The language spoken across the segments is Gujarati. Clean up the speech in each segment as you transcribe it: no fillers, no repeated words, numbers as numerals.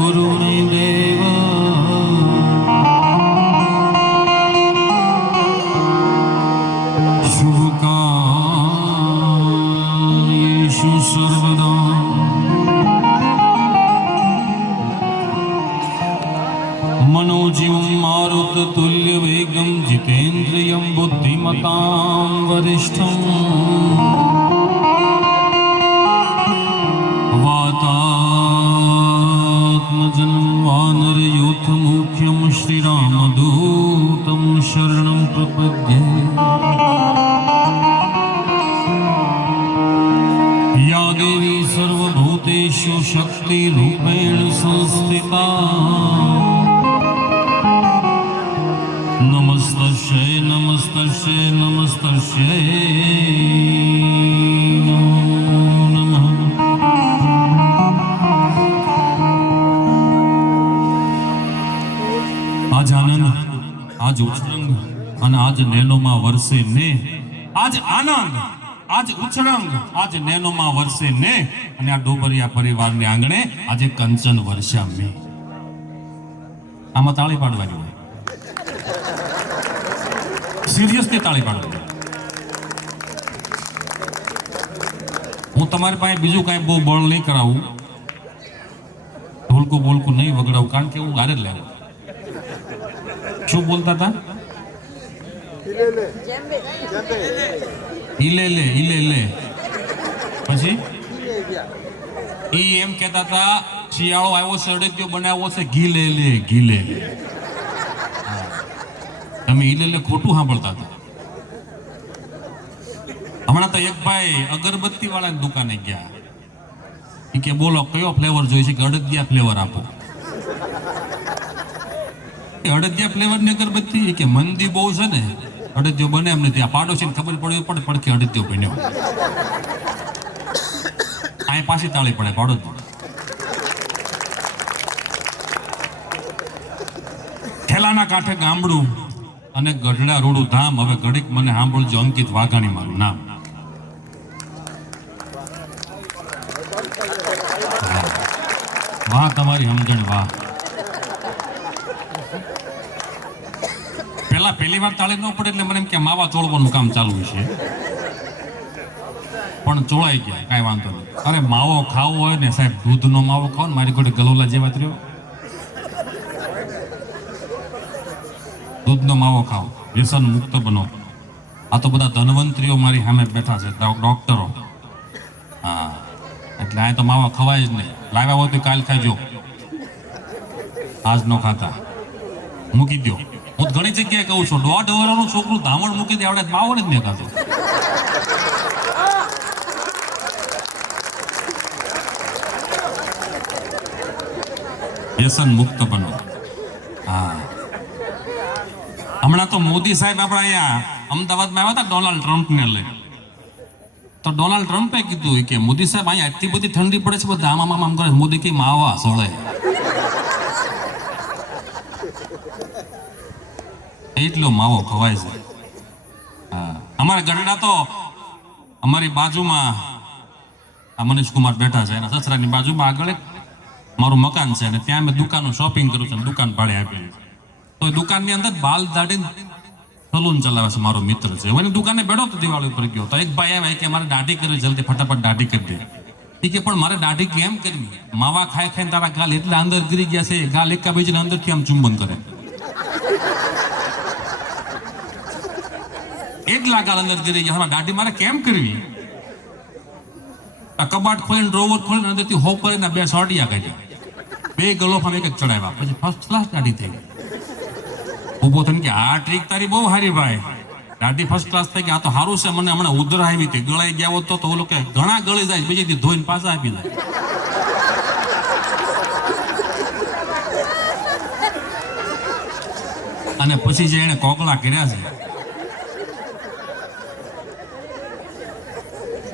કરુણદેવ શુભકાર્યેષુ સર્વદા मनोजीवं मारुततुल्यवेगं जितेन्द्रियं बुद्धिमतां वरिष्ठं वातात्मजं वानरयूथमुख्यं श्रीरामदूतं शरणं प्रपद्ये या देवी सर्वभूतेषु शक्तिरूपेण संस्थिता नमस्तस्यै नमस्तस्यै नमस्तस्यै नमो नमः। આજ આનંદ આજ ઉછળંગ અને આજ નેનોમાં વરસે ને આજ આનંદ આજ ઉછળંગ આજ નેનોમાં વરસે ને અને આ ડોબરિયા પરિવારને આંગણે આજે કંચન વર્ષા મે આમાં તાળી પાડવાની હોય સિરિયસલી તાળી પાડો હું તમારી પાસે બીજું કાંઈ બહુ બળ નહીં કરાવું ઢોલકું બોલકું નહીં વગડાવું કારણ કે હું ગારે જ લેવું શું બોલતા હતા ઈલે લે પછી ઈ એમ કહેતા હતા શિયાળો આવ્યો છે અડદિયો બનાવ્યો છે ઘી લે લે તમે ઈલે ખોટું સાંભળતા હતા હમણાં તો એક ભાઈ અગરબત્તી વાળાની દુકાને ગયા એ કે બોલો કયો ફ્લેવર જોઈએ છે કે અડદિયા ફ્લેવર આપો એ અડદિયા ફ્લેવર ની અગરબત્તી એ કે મંદી બહુ છે ને અડદિયો બને એમ નથી આ પાડોશીને ખબર પડવી પડે પડખે અડદિયો બન્યો અહીં પાછી તાળી પડે પાડોશી ઠેલાના કાંઠે ગામડું અને ગઢડા રોડું ધામ હવે ઘડીક મને સાંભળજો અંકિત વાઘાણી મારું નામ વાહ તમારી સમજણ વાહ પહેલી વાર તાળી ન પડે એટલે મને એમ કે માવા ચોળવાનું કામ ચાલુ છે પણ ચોળાઈ ગયા કાંઈ વાંધો નહીં અરે માવો ખાવો હોય ને સાહેબ દૂધનો માવો ખાવો ને મારી ઘોડે ગલોલા જેવા રહ્યો દૂધનો માવો ખાઓ વ્યસન મુક્ત બનો આ તો બધા ધનવંતરીઓ મારી સામે બેઠા છે ડોક્ટરો હા એટલે આ તો માવા ખવાય જ નહીં લાવ્યા હોય તો કાલ ખાજો આજ નો ખાતા મૂકી દો હું ઘણી જગ્યાએ કહું છું 1.5 વર્ષનું છોકરું ધામણ મૂકી દે આવડે માવો જ નહીં ખાતો વ્યસન મુક્ત બનો હા હમણાં તો મોદી સાહેબ આપણા અહીંયા અમદાવાદમાં આવ્યા હતા ડોનાલ્ડ ટ્રમ્પને લઈ તો ડોનાલ્ડ ટ્રમ્પે કીધું કે મોદી સાહેબ અહીંયા એટલી બધી ઠંડી પડે છે બધા આમ કરે મોદી કે માવા સોળે એટલો માવો ખવાય છે હા અમારા ગઢડા તો અમારી બાજુમાં આ મનીષ કુમાર બેઠા છે એના સસરાની બાજુમાં આગળ મારું મકાન છે અને ત્યાં મેં દુકાનો શોપિંગ કરું છું દુકાન ભાડે આપી તો એ દુકાનની અંદર બાલ દાઢી સલૂન ચલાવે છે મારો મિત્ર છે એની દુકાને બેઠો તો દિવાળી ઉપર ગયો તો એક ભાઈ આવ્યા કે મારે દાઢી કરવી જલ્દી ફટાફટ દાઢી કરી દે એ કે પણ મારે દાઢી કેમ કરવી માવા ખાઈ ખાઈને તારા ગાલ એટલા અંદર ગીરી ગયા છે ગાલ એકા બીજીને અંદરથી આમ ચુંબન કરે એટલા ગાલ અંદર ગીરી ગયા દાઢી મારે કેમ કરવી આ કબાટ ખોલીને ડ્રોવર ખોલીને અંદરથી હોપ કરીને 2 સોટિયા કાઢ્યા 2 ગલોફામ એક ચડાવ્યા પછી ફર્સ્ટ ક્લાસ દાઢી થઈ ગઈ ઉભો થઈને કે આ ટ્રીક તારી બહુ સારી ભાઈ દાઢી ફર્સ્ટ ક્લાસ થઈ ગઈ આ તો સારું છે મને હમણાં ઉધર આવી હતી ગળાઈ ગયા હોત તો ઓલો કે ઘણા ગળી જાય બીજી ધોઈને પાછા આપી જાય અને પછી જે એને કોકલા કર્યા છે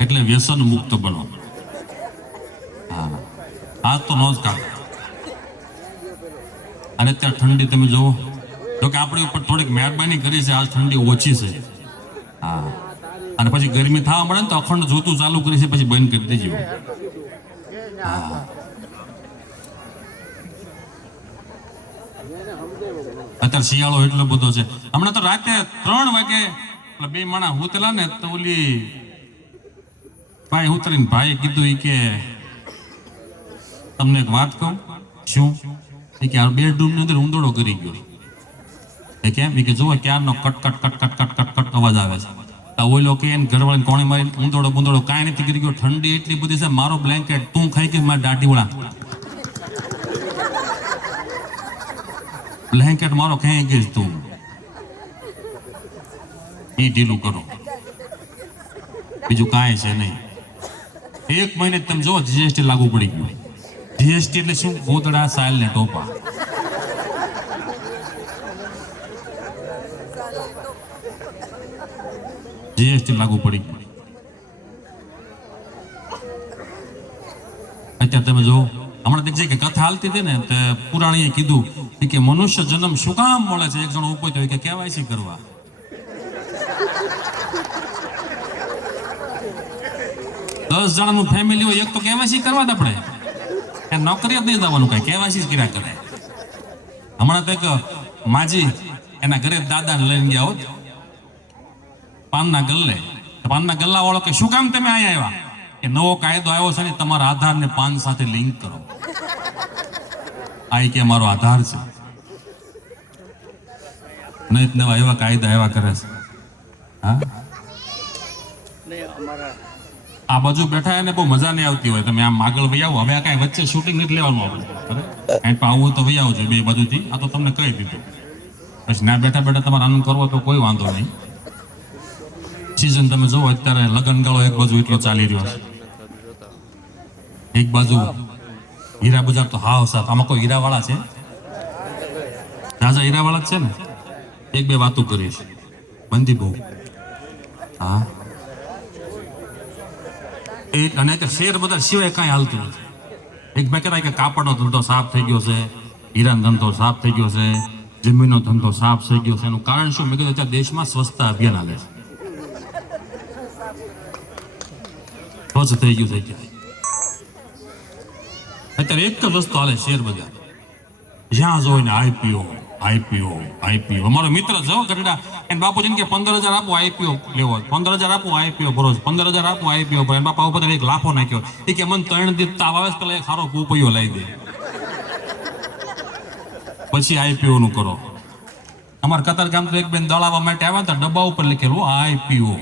એટલે વ્યસન મુક્ત બનો હા આજ તો નો જ કામ અને અત્યારે ઠંડી તમે જોવો જો કે આપણી ઉપર થોડીક મહેરબાની કરી છે આજ ઠંડી ઓછી છે હા અને પછી ગરમી થવા મળે ને તો અખંડ જોતું ચાલુ કરી છે પછી બંધ કરી દેજો હા અત્યારે શિયાળો એટલો બધો છે. હમણાં તો રાતે 3 વાગે બે માણા ઉતરેલા ને તો ઓલી ભાઈ ઉતરીને ભાઈ કીધું કે તમને એક વાત કહું. શું? કે આ બેડરૂમ ની અંદર ઊંધડો કરી ગયો. એ કેમ? કે જોવો ક્યારનો cut cut cut cut cut cut cut અવાજ આવે છે. ઓલો કે ઘરવાળાને કોણે મારી ઊંધડો બુંદડો કાંઈ નથી કરી ગયો. ઠંડી એટલી બધી છે, મારો બ્લેન્કેટ તું ખાઈ કે મારી દાઢી વળા બ્લેન્કેટ મારો ખાઈ ગઈશ તું. એ ઢીલું કરો, બીજું કાંઈ છે નહીં. 1 મહિને તમે જો જીએસટી લાગુ પડી ગયું. જીએસટી એટલે શું? ગોદડા સાયલ ને ટોપા. જીએસટી લાગુ પડી ગયું. અત્યારે તમે જો હમણાં દેખજે કે કથા હાલતી હતી ને તે પુરાણીએ કીધું કે મનુષ્ય જન્મ શું કામ મળે છે? એક જણો ઉભો થયો કે કેવાયસી કરવા. દસ જણાનું ફેમિલી હોય, એક તો કેવાયસી કરવા જ આપણે. નોકરી જ નહીં જવાનું, કઈ કેવાયસી જ કર્યા કરે. હમણાં તો એક માજી એના ઘરે દાદાને લઈને ગયા હોત પાનના ગલ્લે. પાનના ગલ્લા વાળો કે શું કામ તમે અહીંયા આવ્યા? કે નવો કાયદો આવ્યો છે ને, તમારા આધારને પાન સાથે લિંક કરો. આ કે મારો આધાર છે. નહીં નવા એવા કાયદા એવા કરે છે. હા, આ બાજુ બેઠા એને બહુ મજા નહીં આવતી હોય. તમે આમ આગળ વહી આવો. હવે આ કાંઈ વચ્ચે શૂટિંગ નથી લેવાનું આપણે. કાંઈ પણ આવું તો વહી આવજો બે બાજુથી. આ તો તમને કહી દીધું. પછી ના બેઠા બેઠા તમારે આનંદ કરવો તો કોઈ વાંધો નહીં. સિઝન તમે જુઓ અત્યારે લગ્ન ગાળો એક બાજુ એટલો ચાલી રહ્યો છે, એક બાજુ હીરા બજાર તો હાવ સાફ. આમાં કોઈ હીરાવાળા છે? રાજા હીરાવાળા જ છે ને. એક બે વાતો કરીશ બંધી બહુ. હા, અને શેર બજાર સિવાય કાંઈ હાલતું નથી. એક ભાઈ કહેતા કે કાપડનો ધંધો સાફ થઈ ગયો છે, હીરાનો ધંધો સાફ થઈ ગયો છે, જમીનનો ધંધો સાફ થઈ ગયો છે. એનું કારણ શું? મેં કીધું અત્યારે દેશમાં સ્વચ્છતા અભિયાન હાલે છે. સ્વચ્છ થઈ ગયું છે. અત્યારે એક જ વસ્તુ હાલે શેર બજાર. જ્યાં જોઈને આઈપીઓ આઈપીઓ આઈપીઓ. અમારો મિત્ર છે ગઢડા, એને બાપુજીને કે 15,000 આપો આઈપીઓ લેવો, 15,000 આપો આઈપીઓ ભરો, 15,000 આપો આઈપીઓ ભરો. બાપા ઉપર એક લાફો નાખ્યો. એ કે મને 3 દિવસ તાવ આવે છે, પેલા એક સારો પોપૈયો લઈ દે, પછી આઈપીઓ નું કરો. અમારા કતારગામ તો એક બેન દળાવવા માટે આવ્યા હતા, ડબ્બા ઉપર લખેલું આઈપીઓ.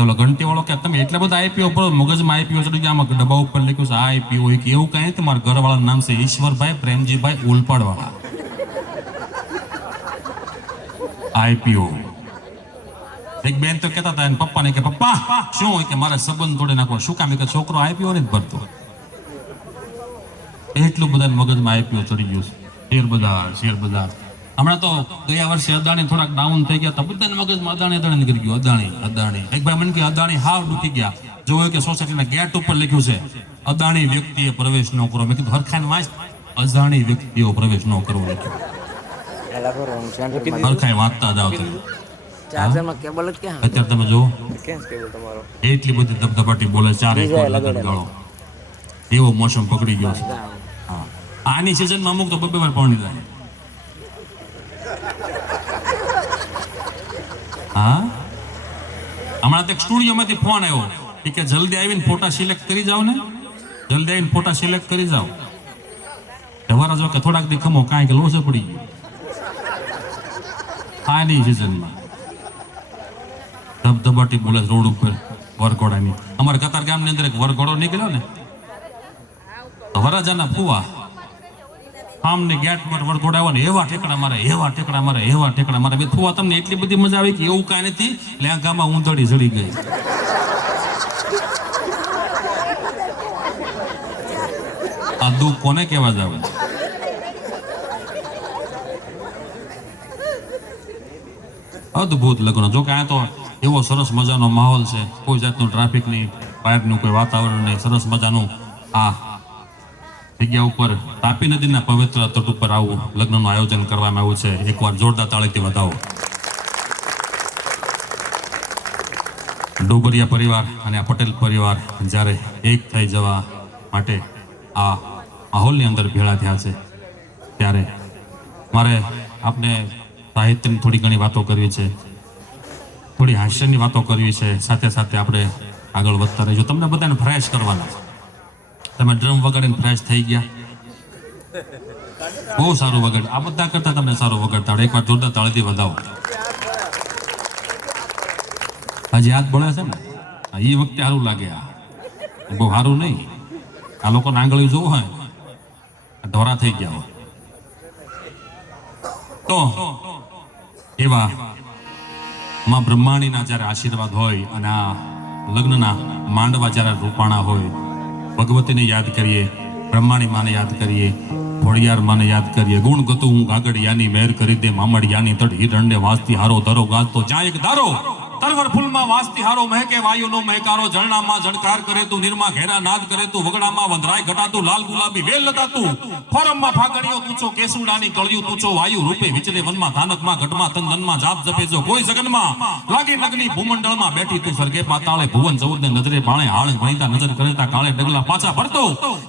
ઓલો ઘંટી વાળો કે તમે એટલા બધા આઈપીઓ ભરો, મગજમાં આઈપીઓ ચડી ગયા. આમાં ડબ્બા ઉપર લખ્યું છે આઈપીઓ. એવું કઈ તમારા ઘરવાળાનું નામ છે ઈશ્વરભાઈ પ્રેમજીભાઈ ઉલપાડવાળા. આઈપીઓ. એક બેન તો કહેતા હતા એના પપ્પાને કે પપ્પા શું હોય કે મારે સંબંધ તોડી નાખવો. શું કામ? કે છોકરો આઈપીઓ નથી ભરતો. એટલું બધા મગજમાં આઈપીઓ ચડી ગયું છે. શેર બજાર શેર બજાર. હમણાં તો ગયા વર્ષે અદાણી થોડાક ડાઉન થઈ ગયા હતા, બધાને મગજમાં અદાણી અદાણી નીકળી ગયું. અદાણી અદાણી. એક ભાઈ મને કે અદાણી હાવ ડૂબી ગયા. જોયું કે સોસાયટીના ગેટ ઉપર લખ્યું છે અદાણી વ્યક્તિએ પ્રવેશ ન કરો. મેં કીધું હરખાઈને વાંચ, અજાણી વ્યક્તિઓ પ્રવેશ ન કરવો લખ્યું. હરખાઈ વાંચતા જાવ તમે. અત્યારે તમે જુઓ એટલી બધી ધબધબાટી બોલે, 4 લગન ગાળો. એવો મોસમ પકડી ગયો છે. હા, આની સિઝનમાં અમુક તો 2 વાર પાણી જાય. હા, હમણાં તો સ્ટુડિયોમાંથી ફોન આવ્યો કે જલ્દી આવીને ફોટા સિલેક્ટ કરી જાઓ ને, જલ્દી આવીને ફોટા સિલેક્ટ કરી જાઓ. તમારા જો કે થોડાક દી ખમો કાંઈ કે લોચો પડી ગયો. આની સિઝનમાં ધબધબાટી બોલે રોડ ઉપર વરઘોડાની. અમારા કતારગામની અંદર એક વરઘોડો નીકળ્યો ને, વરાજાના ફુવા આમને ગેટ પર વરઘોડા આવ્યો ને, એવા ઠેકડા મારે, એવા ઠેકડા મારે, એવા ઠેકડા મારે. ફુવા તમને એટલી બધી મજા આવી કે એવું કાંઈ નથી, લેંગામાં ઊંધડી ચડી ગઈ. આ દુઃખ કોને કહેવા જાવ? અદભુત લગ્ન. જો કે આ તો એવો સરસ મજાનો માહોલ છે, કોઈ જાતનું ટ્રાફિક નહીં, બહારનું કોઈ વાતાવરણ નહીં, સરસ મજાનું આ જગ્યા ઉપર તાપી નદીના પવિત્ર તટ ઉપર આવું લગ્નનું આયોજન કરવામાં આવ્યું છે. એકવાર જોરદાર તાળીથી વધાવો. ડોબરિયા પરિવાર અને આ પટેલ પરિવાર જ્યારે એક થઈ જવા માટે આ માહોલની અંદર ભેળા થયા છે, ત્યારે મારે આપને સાહિત્યની થોડી ઘણી વાતો કરવી છે, થોડી હાસ્યની વાતો કરવી છે, સાથે સાથે આપણે આગળ વધતા રહીશું. તમને બધાને ફ્રેશ કરવાના છે. તમે ડ્રમ વગાડીને ફ્રેશ થઈ ગયા, બહુ સારું વગાડ. આ બધા કરતા તમને સારું વગાડતા આવડે. એકવાર જોરદાર તાળીથી વધાવો. હજી હાથ બળે છે ને, એ વખતે સારું લાગે. આ બહુ સારું નહીં. આ લોકોને આંગળી જોવું હોય ધોરા થઈ ગયા હોય તો એવા માં બ્રહ્માણીના જ્યારે આશીર્વાદ હોય અને આ લગ્નના માંડવા જ્યારે રૂપાણા હોય, ભગવતીને યાદ કરીએ, બ્રહ્માણી માને યાદ કરીએ, ખોડિયાર માને યાદ કરીએ. ગુણ ગતું હું ગાગડિયાની મેર કરી દે મામડિયાની તટ હિરણને વાસતી હારો ધરો ગાજતો જ્યાં એક ધારો તરવર ફૂલમાં વાસતી હારો મહેકે વાયુનો મહેકારો જળનામાં જણકાર કરે તું નિર્મા ઘેરા નાદ કરે તું વગડામાં વંધરાય ઘટાતું લાલ ગુલાબી વેલ લતાતું ફોરમમાં ફાગણીઓ તુચો કેસુડાની કળિયું તુચો વાયુ રૂપે વિચરે વનમાં ધાનકમાં ઘટમાં તંદનમાં જાપ જપે જો કોઈ જગનમાં લાગી લગની ભૂમંડળમાં બેઠી તું સરગે પાતાળે ભુવન ચૌદને નજરે બાણે હાળ ભણીતા નજર કરેતા કાળે ડગલા પાછા ભરતો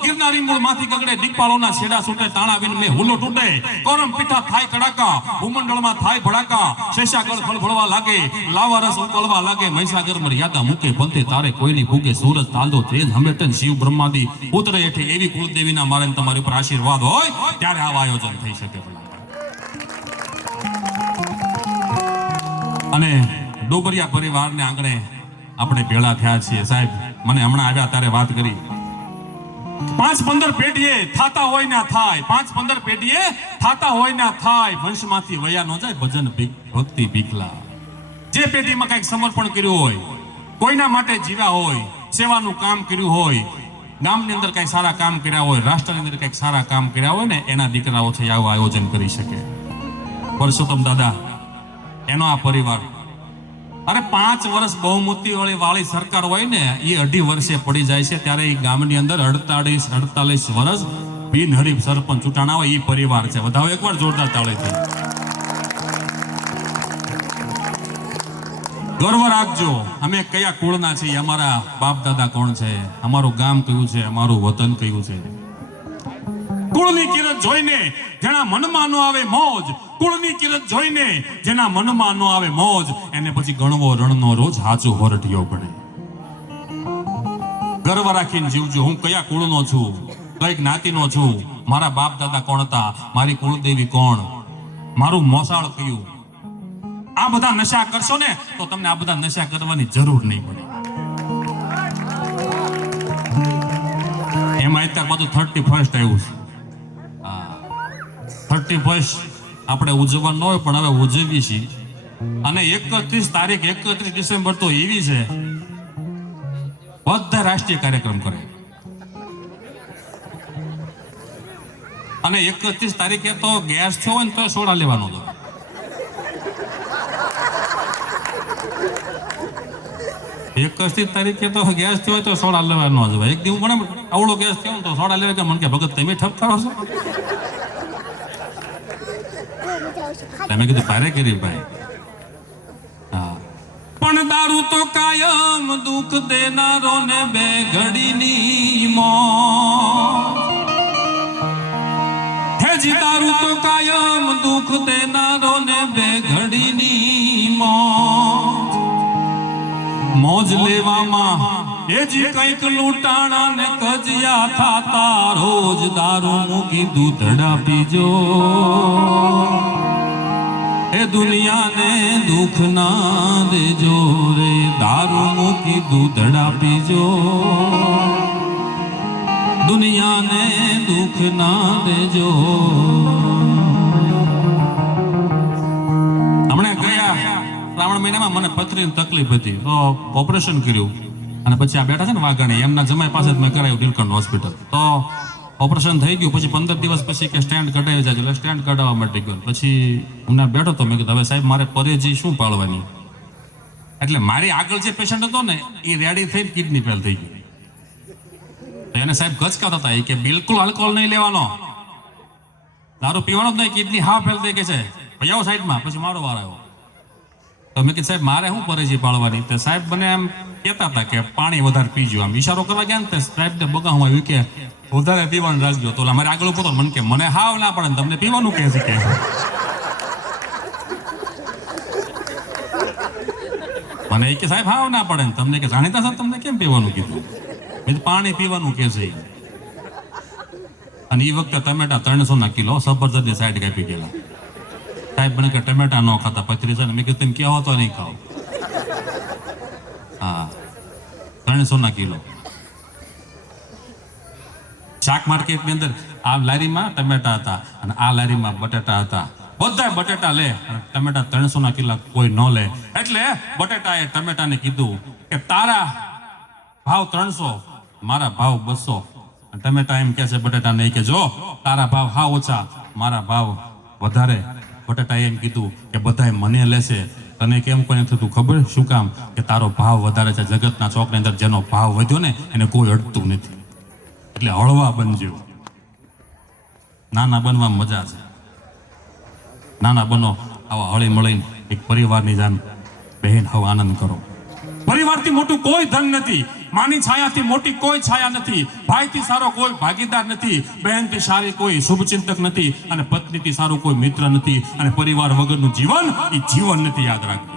ગિરનારી મૂળ માંથી ગગડે દીપાળોના છેડા છૂટે તાણા વિન મે હુલો તૂટે કોરમ પીઠા થાય કડાકા ભૂમંડળમાં થાય ભડાકા શેષાગળ ફળફળવા લાગે લાવારસ ઉકળવા લાગે મહીસાગર મર્યાદા મૂકે પંથે તારે કોઈની ભૂગે સૂરજ તાલદો તેજ હમેટન શિવ બ્રહ્માદી ઉતરે હેઠે એવી કુળદેવીના મારે તમારી ઉપર આશીર્વાદ હોય ત્યારે આવા આયોજન થઈ શકે. અને ડોબરિયા પરિવારને આંગણે આપણે ભેળા થયા છીએ. સાહેબ મને હમણાં આવ્યા ત્યારે વાત કરી 5-15 પેઢીએ થાતા હોય ના થાય, 5-15 પેઢીએ થાતા હોય ના થાય, વંશમાંથી વયા ન જાય ભજન ભક્તિ ભીખલા. જે પેઢીમાં કંઈક સમર્પણ કર્યું હોય, કોઈના માટે જીવ્યા હોય, સેવાનું કામ કર્યું હોય, ગામની અંદર કંઈક સારા કામ કર્યા હોય, રાષ્ટ્રની અંદર કંઈક સારા કામ કર્યા હોય ને એના દીકરાઓ છે આવું આયોજન કરી શકે. પરસોત્તમ દાદા એનો આ પરિવાર, અરે 5 વર્ષ બહુમતી વાળી સરકાર હોય ને એ 2.5 વર્ષે પડી જાય છે ત્યારે એ ગામની અંદર 48 વર્ષ બિનહરીફ સરપંચ ચૂંટાણા હોય એ પરિવાર છે. વધાવો એકવાર જોરદાર તાળીથી. ગર્વ રાખજો અમે કયા કુળના છીએ, અમારા બાપ દાદા કોણ છે, અમારું ગામ કયું છે, અમારું વતન કયું છે. કુળની કિરત જોઈને જેના મનમાં ન આવે મોજ, કુળની કિરત જોઈને જેના મનમાં ન આવે મોજ, એને પછી ગણવો રણનો રોજ હાચું હોરઠિયો પડે. ગર્વ રાખીને જીવજો. હું કયા કુળનો છું, કઈ જ્ઞાતિનો છું, મારા બાપ દાદા કોણ હતા, મારી કુળદેવી કોણ, મારું મોસાળ કયું. આ બધા નશા કરશો ને તો તમને આ બધા નશા કરવાની જરૂર નહીં પડે. એમાં અત્યારે બધું 31st આવ્યું છે. 31st આપણે ઉજવવા ન હોય પણ હવે ઉજવીએ છીએ. અને 31 ડિસેમ્બર તો એવી છે બધા રાષ્ટ્રીય કાર્યક્રમ કરે. અને 31 તારીખે તો ગેસ થયો હોય ને તો સોડા લેવાનો હતો. 31 તારીખે તો ગેસ થયો હોય તો સોડા લેવાનો જ હોય. એક દિવસ મને આવડો ગેસ થયો ને તો સોડા લેવા કે મને કે ભગત તમે ઠપ કરો છો. તમે કીધું ભારે કરી ભાઈ. હા પણ દારૂ તો કાયમ દુઃખ દેનારો ને બે ઘડીની મોત. હેજી દારૂ તો કાયમ દુઃખ દેનારો ને બે ઘડીની મોત. મોજ લેવામાં હેજી કઈક લૂંટાણા ને કજિયા થાતા, રોજ દારૂ મૂકી દૂધડા પીજો. એ દુનિયાને દુઃખ ના દેજો રે, દારૂ મૂકી દૂધડા પીજો. દુનિયાને દુઃખ ના દેજો. હમણાં ગયા શ્રાવણ મહિનામાં મને પથરીની તકલીફ હતી તો ઓપરેશન કર્યું અને પછી આ બેઠા છે ને વાઘાણી એમના જમાઈ પાસે જ મેં કરાયું નીલકંઠ હોસ્પિટલ. તો ઓપરેશન થઈ ગયું પછી 15 દિવસ પછી કે સ્ટેન્ડ કઢાવી જાય એટલે સ્ટેન્ડ કઢાવવા માટે ગયો. પછી હું બેઠો તો મેં કીધું હવે સાહેબ મારે પરેજી શું પાળવાની. એટલે મારી આગળ જે પેશન્ટ હતો ને એ રેડી થઈને કિડની ફેલ થઈ ગઈ. તો એને સાહેબ ગચકાતા હતા એ કે બિલકુલ આલ્કોહોલ નહીં લેવાનો, દારૂ પીવાનો જ નહીં, કિડની હા ફેલ થઈ ગઈ છે, ભાઈ આવો સાઈડમાં. પછી મારો વાર આવ્યો તો મેં કીધું સાહેબ મારે શું પરેજી પાળવાની. તો સાહેબ મને એમ કહેતા હતા કે પાણી વધારે પીજો. આમ ઈશારો કરવા ગયા ને સાહેબ ને બગા હું આવ્યું કે વધારે પીવાનું રાખજો. તો મારે આગળ પૂછો મને કે મને હાવ ના પડે ને તમને પીવાનું કહે છે કે મને એ કે સાહેબ હાવ ના પડે ને તમને કે જાણીતા સાહેબ તમને કેમ પીવાનું કીધું? મેં કીધું પાણી પીવાનું કે છે. અને એ વખતે ટમેટા 300 કિલો સફરજનની સાઈડ કાપી ગયેલા. સાહેબ મને કે ટમેટા ન ખાતા 35 ને મેં કીધું તમે કહેવો તો નહીં ખાઓ. હા 300 કિલો. શાક માર્કેટની અંદર આ લારીમાં ટમેટા હતા અને આ લારીમાં બટાટા હતા. બધા બટેટા લે અને ટમેટા 300 કિલો કોઈ ન લે. એટલે બટેટાએ ટમેટાને કીધું કે તારા ભાવ 300, મારા ભાવ 200. ટમેટા એમ કે છે બટેટાને કે જો તારા ભાવ હાવ ઓછા, મારા ભાવ વધારે. બટેટાએ એમ કીધું કે બધાય મને લેશે, તને કેમ કોઈ થતું ખબર? શું કામ? કે તારો ભાવ વધારે છે. જગતના ચોકની અંદર જેનો ભાવ વધ્યો ને એને કોઈ અડતું નથી. એટલે હળવા બનજો. નાના બનવામાં મજા છે. નાના બનો, આવા હળી મળીને એક પરિવારની જાન બહેન હવે આનંદ કરો. પરિવારથી મોટું કોઈ ધન નથી, માની છાયાથી મોટી કોઈ છાયા નથી, ભાઈથી સારો કોઈ ભાગીદાર નથી, બહેનથી સારી કોઈ શુભચિંતક નથી, અને પત્નીથી સારું કોઈ મિત્ર નથી, અને પરિવાર વગરનું જીવન એ જીવન નથી. યાદ રાખજો.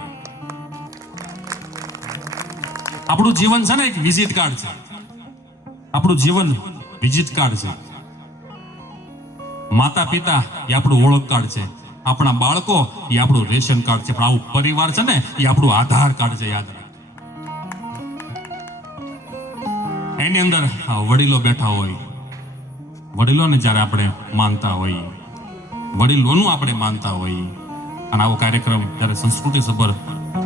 આપણું જીવન છે ને એક વિઝિટ કાર્ડ છે. આપણું જીવન વિઝિટ કાર્ડ છે. માતા પિતા એ આપણું ઓળખ કાર્ડ છે. આપણા બાળકો એ આપણું રેશન કાર્ડ છે. પણ આવું પરિવાર છે ને એ આપણું આધાર કાર્ડ છે. યાદ રાખજો. એની અંદર વડીલો બેઠા હોય, વડીલોને જ્યારે આપણે માનતા હોઈએ, વડીલોનું આપણે માનતા હોઈએ, અને આવો કાર્યક્રમ જ્યારે સંસ્કૃતિ સભર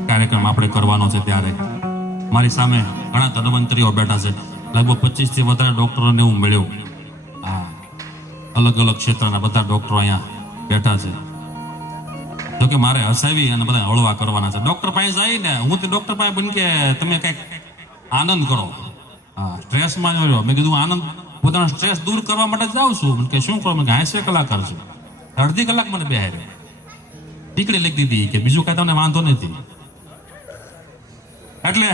કાર્યક્રમ આપણે કરવાનો છે ત્યારે મારી સામે ઘણા ધન્વંતરીઓ બેઠા છે. લગભગ 25 થી વધારે ડોક્ટરોને હું મળ્યો. હા, અલગ અલગ ક્ષેત્રના બધા ડોક્ટરો અહીંયા બેઠા છે. જોકે મારે હસાવી અને બધા હળવા કરવાના છે. ડોક્ટર પાસે જઈને હું તે ડોક્ટર પાસે બની કે તમે કંઈક આનંદ કરો. હા, સ્ટ્રેસમાં રહ્યો. મેં કીધું આનંદ પોતાનો સ્ટ્રેસ દૂર કરવા માટે જાઉં છું. મને કે શું કરો? મેં હાસ્ય કલાકાર છું. અડધી કલાક મને બેહાર્યો, ટીકડી લખી દીધી કે બીજું કાંઈ તમને વાંધો નથી. એટલે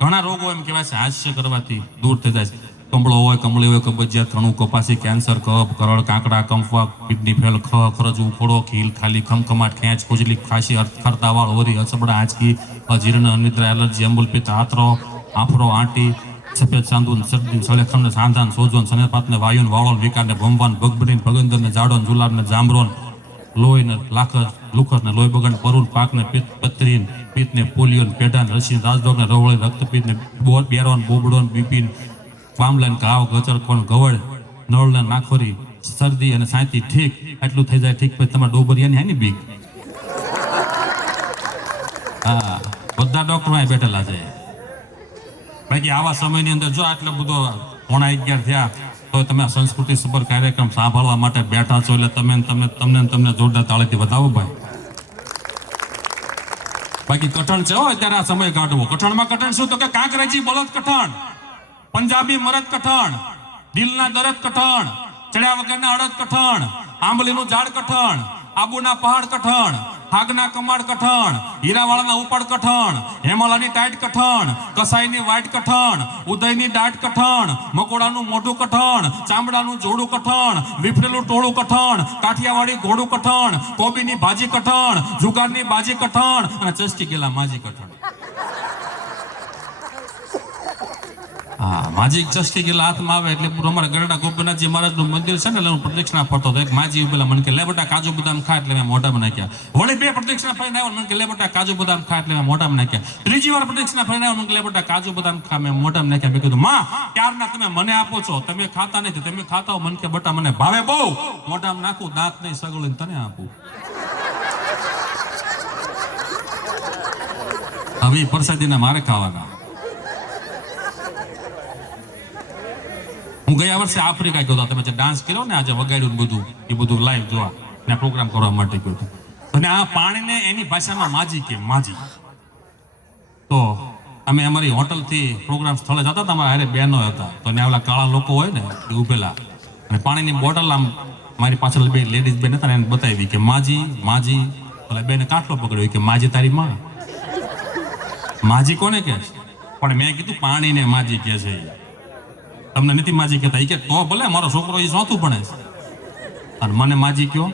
ઘણા રોગો એમ કહેવાય છે હાસ્ય કરવાથી દૂર થઈ જાય છે. કમળો હોય, કમળી હોય, કબજિયાત, થણું, કપાસી, કેન્સર, કફ, કરળ, કાંકડા, કંફવા, કિડની ફેલ, ખરજવું, ફોડો, ખીલ, ખાલી, ખમખમાટ, ખેંચ, ખુજલી, ખાંસી, ખરતાવાળ, ઓરી, અસબડા, આંચકી, અજીર્ણ, અનિદ્રા, એલર્જી, એમ્બુલપિત્ત, આંતરો, આફરો, આંટી, સફેદ સાંદુન, શરદી, સળેખંડ, સાંધાન, સોજોન, સનેપાતને, વાયુન, વાવળ, વિકારને, ભમવાન, ભગબડીન, ભગંદરને, જાડોન, જુલાબને, જાંબરોન, લોહીને, લાખર, લુખરને, લોહી બગડ, પરુન, પાકને, પિત્ત, પત્રીન, પિત્તને, પોલિયોન, પેઢાન, રસીન, રાજરોગને, રવળી, રક્તપિત્તને, બેરોન, બોબડોન, બીપીન, પામલાન, ઘાવ, ગચરકોણ, ગવડ, નળને, નાખોરી, શરદી અને સાંતી. ઠીક એટલું થઈ જાય ઠીક, પછી તમારા ડોબરિયાની હાની બીક. હા, બધા ડોક્ટરો અહીં બેઠેલા છે. બાકી આવા સમયની અંદર જો આટલો બધો 11:30 થયા તો તમે સંસ્કૃતિ સભર કાર્યક્રમ સાંભળવા માટે બેઠા છો, એટલે તમને જોરદાર તાળીથી વધાવો ભાઈ. બાકી કઠણ છે હોય ત્યારે આ સમય કાઢવો. કઠણમાં કઠણ શું? તો કે કાંકરેજી બળદ કઠણ, પંજાબી મરદ કઠણ, દિલના દરદ કઠણ, ચડ્યા વગરના અડદ કઠણ, આંબલીનું ઝાડ કઠણ, આબુના પહાડ કઠણ, હાગના કમાડ કઠણ, હીરાવાળાના ઉપાડ કઠણ, હેમાલાની ટાઈટ કઠણ, કસાઈની વાઈટ કઠણ, ઉદયની દાટ કઠણ, મકોડાનું મોઢું કઠણ, ચામડાનું જોડું કઠણ, વિફરેલું ટોળું કઠણ, કાઠિયાવાડી ઘોડું કઠણ, કોબીની ભાજી કઠણ, જુગારની બાજી કઠણ, અને ચસકી ગયેલા માજી કઠણ. હા, માજી ચસકી ગયેલા હાથમાં આવે એટલે પૂરું. અમારા ગરડા ગોપીનાથજી મહારાજનું મંદિર છે ને, એટલે હું પ્રદક્ષિણા ફરતો હતો. એક માજી પેલા મને કે લે બેટા કાજુ બદામ ખા, એટલે મેં મોઢામાં નાખ્યા. વળી 2 પ્રદક્ષિણા ફરીને આવ્યો, મને કે લે બેટા કાજુ બદામ ખા, એટલે મેં મોઢામાં નાખ્યા. ત્રીજી વાર પ્રદક્ષિણા ફરીને આવ્યો, મને કે લે બેટા કાજુ બદામ ખા, મેં મોઢામાં નાખ્યા. મેં કીધું માં ક્યારના તમે મને આપો છો, તમે ખાતા નથી, તમે ખાતા હો. મને કે બેટા મને ભાવે બહુ, મોઢામાં નાખું, દાંત નહીં સગળીને તને આપું. હવે પ્રસાદીને મારે ખાવાના. હું ગયા વર્ષે આફ્રિકા ગયો હતો. તમે જે ડાન્સ કર્યો ને, આજે વગાડ્યું બધું, એ બધું લાઈવ જોવા ને પ્રોગ્રામ કરવા માટે ગયો હતો. અને આ પાણીને એની ભાષામાં માજી કે માજી. તો અમે અમારી હોટલથી પ્રોગ્રામ સ્થળે જતા હતા, અમારા હારે બહેનો હતા. તો ને ઓલા કાળા લોકો હોય ને એ ઉભેલા, અને પાણીની બોટલ આમ મારી પાછળ 2 લેડીઝ બેન હતા ને, એને બતાવી કે માજી માજી. ઓલા બેને કાટલો પકડ્યો કે માજી તારી માં. માજી કોને કે? પણ મેં કીધું પાણીને માજી કે છે. તમને નથી માજી કહેતા. એ કે તો ભલે મારો છોકરો એ ચોથું ભણે છે અને મને માજી કયો.